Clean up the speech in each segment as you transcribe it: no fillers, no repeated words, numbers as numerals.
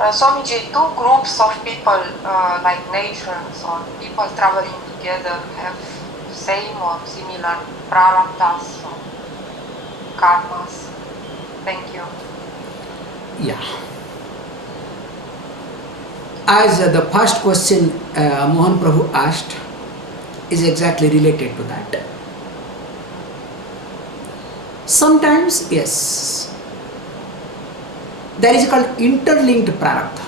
Swamiji, two groups of people, like nations or people traveling together, have same or similar prarabdhas or karmas. Thank you. Yeah. As the first question Mohan Prabhu asked is exactly related to that. Sometimes, yes, there is called interlinked prarabdha.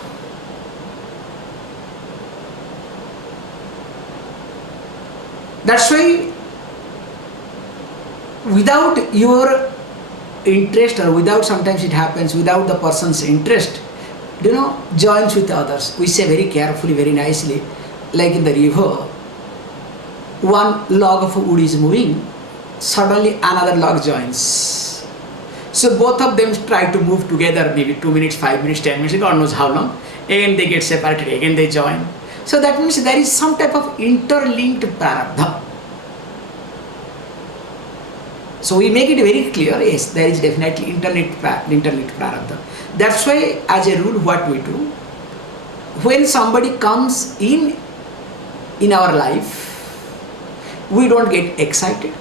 That's why without your interest, or without, sometimes it happens without the person's interest, joins with others. We say very carefully, very nicely, like in the river, one log of wood is moving, suddenly another log joins. So both of them try to move together, maybe 2 minutes, 5 minutes, 10 minutes, God knows how long. Again they get separated, again they join. So that means there is some type of interlinked prarabdha. So we make it very clear, yes, there is definitely interlinked prarabdha. That's why, as a rule, what we do, when somebody comes in our life, we don't get excited.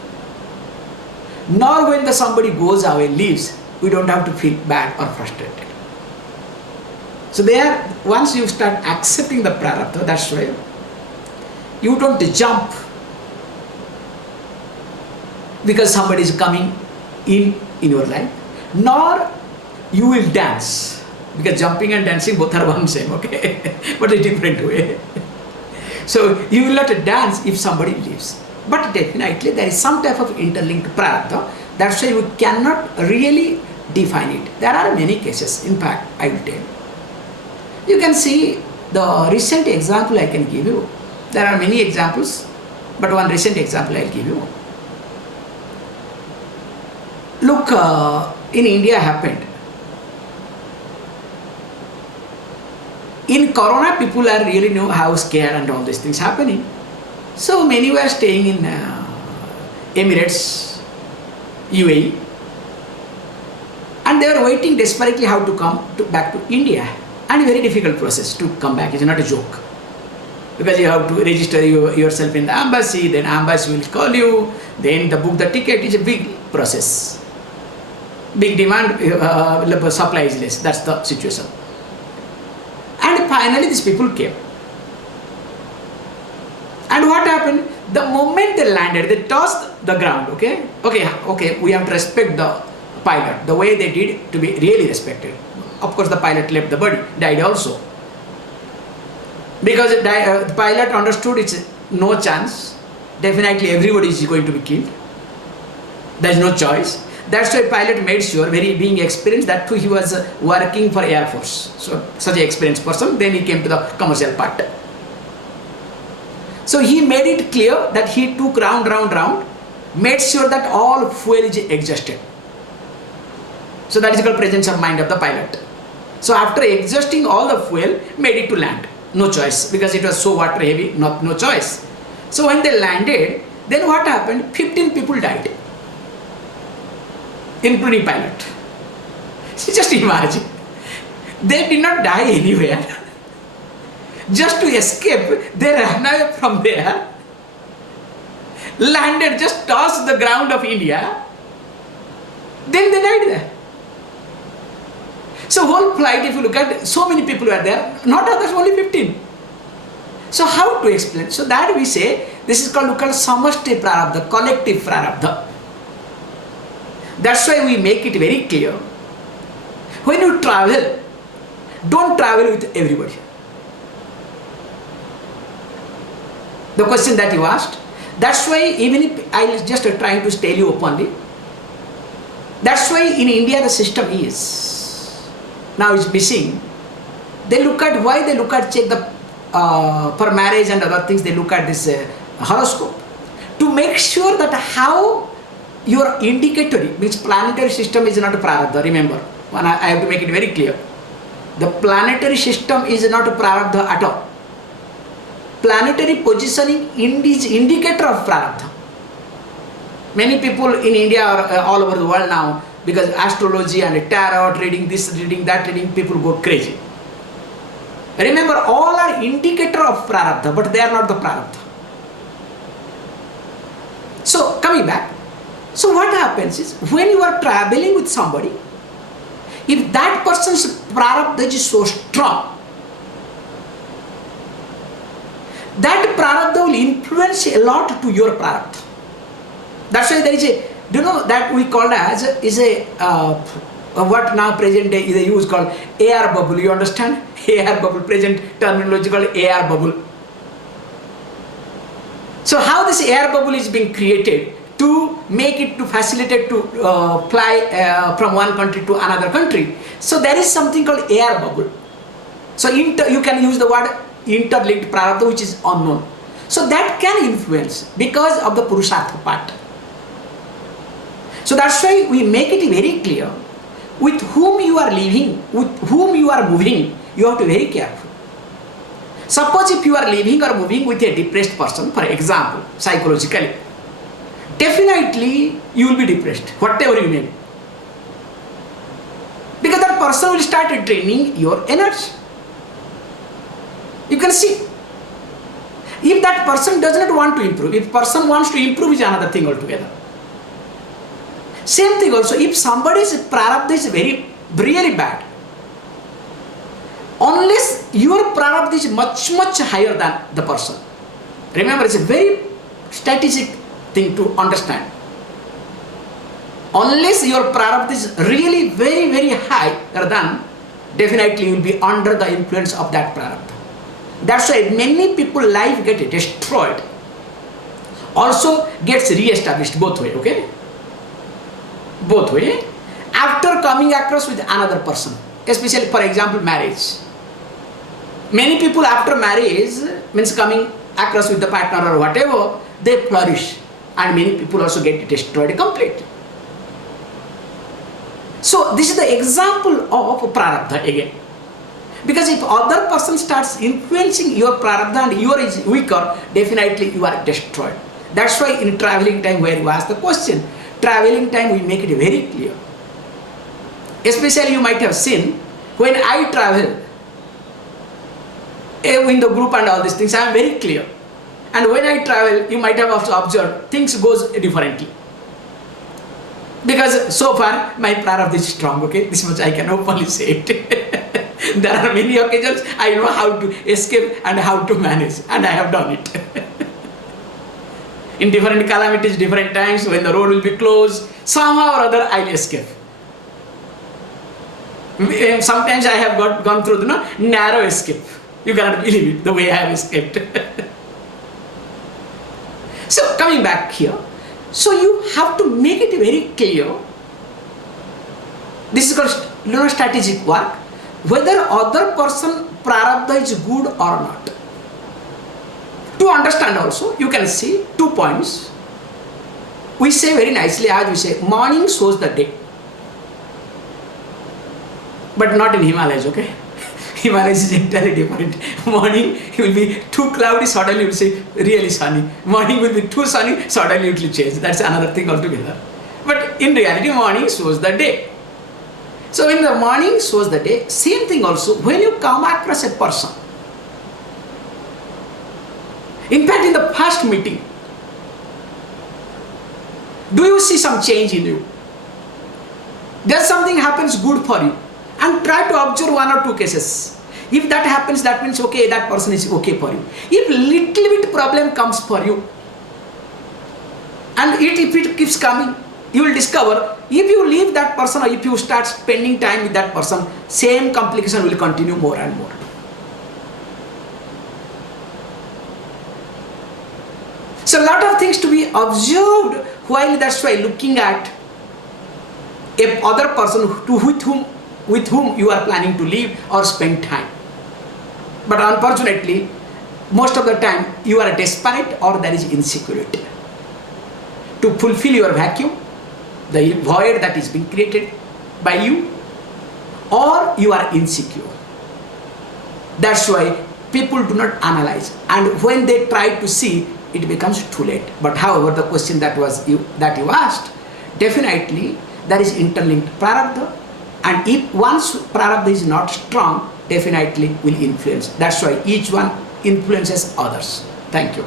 Nor when somebody goes away, leaves, we don't have to feel bad or frustrated. So once you start accepting the prarabdha, that's why you don't jump because somebody is coming in your life, nor you will dance, because jumping and dancing both are one same, okay? But a different way. So you will not dance if somebody leaves. But definitely there is some type of interlinked prarabdha. That's why we cannot really define it. There are many cases. In fact, I will tell. You can see the recent example I can give you. There are many examples, but one recent example I will give you. Look, in India happened. In Corona, people are really know how scared and all these things happening. So many were staying in Emirates, UAE, and they were waiting desperately how to come back to India. And a very difficult process to come back. It's not a joke, because you have to register yourself in the embassy, then embassy will call you, then book the ticket. Is a big process. Big demand, supply is less. That's the situation. And finally these people came. And what happened? The moment they landed, they tossed the ground, okay, we have to respect the pilot, the way they did to be really respected. Of course the pilot left the body, died also. Because the pilot understood it's no chance, definitely everybody is going to be killed. There is no choice. That's why pilot made sure, being experienced, that too he was working for Air Force. So such an experienced person, then he came to the commercial part. So he made it clear that he took round, made sure that all fuel is exhausted. So that is called presence of mind of the pilot. So after exhausting all the fuel, made it to land. No choice, because it was so water heavy, no choice. So when they landed, then what happened? 15 people died, including pilot. So just imagine, they did not die anywhere. Just to escape, they ran away from there, landed, just tossed the ground of India, then they died there. So whole flight, if you look at, so many people were there, not others, only 15. So how to explain? So that we say, this is called samashti prarabdha, collective prarabdha. That's why we make it very clear. When you travel, don't travel with everybody. The question that you asked, that's why, even if I was just trying to tell you openly, that's why in India the system is, now it's missing. They look at, check the, for marriage and other things, they look at this horoscope to make sure that how your indicatory, means planetary system is not a prarabdha, remember, I have to make it very clear. The planetary system is not a prarabdha at all. Planetary positioning is indicator of prarabdha. Many people in India or all over the world now, because astrology and tarot reading, this reading, that reading, people go crazy. Remember, all are indicator of Prarabdha, but they are not the Prarabdha. So, coming back, so what happens is, when you are traveling with somebody, if that person's Prarabdha is so strong, that Prarabdha will influence a lot to your Prarabdha. That's why there is a, do you know that we call as what now present day is a use called air bubble. You understand? Air bubble, present terminology called air bubble. So how this air bubble is being created to make it to facilitate to fly from one country to another country. So there is something called air bubble. So you can use the word interlinked Prarabdha, which is unknown. So that can influence because of the Purushartha part. So that's why we make it very clear, with whom you are living, with whom you are moving, you have to be very careful. Suppose if you are living or moving with a depressed person, for example, psychologically, definitely you will be depressed, whatever you may be. Because that person will start draining your energy. You can see. If that person does not want to improve, if person wants to improve, is another thing altogether. Same thing also, if somebody's Prarabdha is really bad, unless your Prarabdha is much higher than the person. Remember, it's a very strategic thing to understand. Unless your Prarabdha is really very higher than, definitely you will be under the influence of that Prarabdha. That's why many people life get destroyed, also gets re-established both way, okay? Both way, after coming across with another person, especially for example marriage. Many people after marriage, means coming across with the partner or whatever, they flourish, and many people also get destroyed completely. So this is the example of Prarabdha again. Because if other person starts influencing your Prarabdha and your is weaker, definitely you are destroyed. That's why in traveling time, where you ask the question, traveling time we make it very clear. Especially you might have seen, when I travel in the group and all these things, I am very clear. And when I travel, you might have also observed, things goes differently. Because so far my Prarabdha is strong, okay? This much I can openly say it. There are many occasions I know how to escape and how to manage, and I have done it. In different calamities, different times, when the road will be closed, somehow or other I'll escape. Sometimes I have gone through the narrow escape. You cannot believe it, the way I have escaped. So coming back here, so you have to make it very clear. This is called strategic work. Whether other person Prarabdha is good or not. To understand also, you can see 2 points. We say very nicely, as we say, morning shows the day. But not in Himalayas, okay? Himalayas is entirely different. Morning will be too cloudy, suddenly you will say really sunny. Morning will be too sunny, suddenly it will change. That's another thing altogether. But in reality, morning shows the day. So when the morning shows the day, same thing also, when you come across a person, in fact in the first meeting, do you see some change in you? Does something happens good for you? And try to observe 1 or 2 cases. If that happens, that means okay, that person is okay for you. If little bit problem comes for you, and if it keeps coming, you will discover, if you leave that person or if you start spending time with that person, same complication will continue more and more. So a lot of things to be observed while that's why looking at a other person with whom you are planning to live or spend time. But unfortunately, most of the time you are desperate or there is insecurity. To fulfill your vacuum, the void that is being created by you, or you are insecure. That's why people do not analyze, and when they try to see, it becomes too late. But however, the question that you asked, definitely there is interlinked Prarabdha, and if once Prarabdha is not strong, definitely will influence. That's why each one influences others. Thank you.